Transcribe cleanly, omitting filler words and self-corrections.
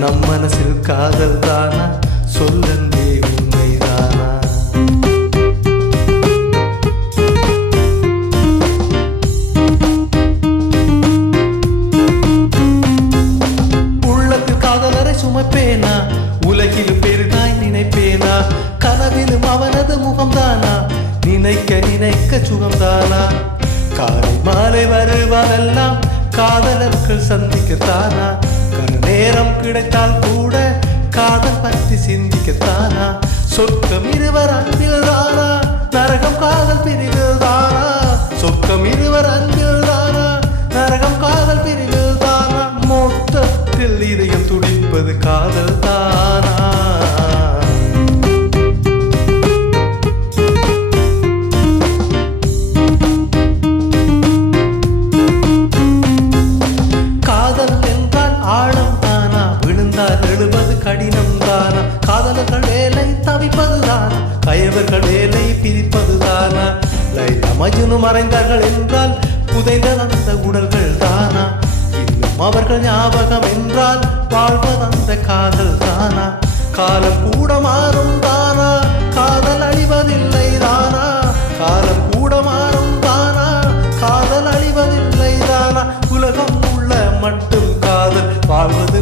நம் மனசில் காதல் தானா சொல்லந்தே உண்மைதானா உள்ளத்தில் காதலரை சுமப்பேனா உலகில் பெரிதாய் நினைப்பேனா கனவிலும் அவனது முகம்தானா நினைக்க நினைக்க சுகம்தானா காலை மாலை வருவதெல்லாம் காதலர்கள் சந்திக்கத்தானா கன நேரம் கிடைத்தால் கூட காதல் பற்றி சிந்திக்கத்தானா சொர்க்கம் இருவர் அன்பில் தானா நரகம் காதல் பிரிவில் தானா சொர்க்கம் இருவர் அன்பில் தானா நரகம் காதல் பிரிவில் தானா மொத்தத்தில் இதயம் துடிப்பது காதல் தானா கடினம் தானா காதலர்கள் வேலை தவிப்பது தானா கயவர்கள் வேலை பிரிப்பது தானா லைலா மஜ்னு மறைந்தார்கள் என்றால் புதைந்த அந்த உடல்கள் தானா இன்னும் அவர்கள் ஞாபகம் என்றால் வாழ்வதந்த காதல் தானா காலம் கூட மாறும் தானா காதல் அழிவதில்லை தானா காலம் கூட மாறும் தானா காதல் அழிவதில்லை தானா உலகம் உள்ள மட்டும் காதல் வாழ்வது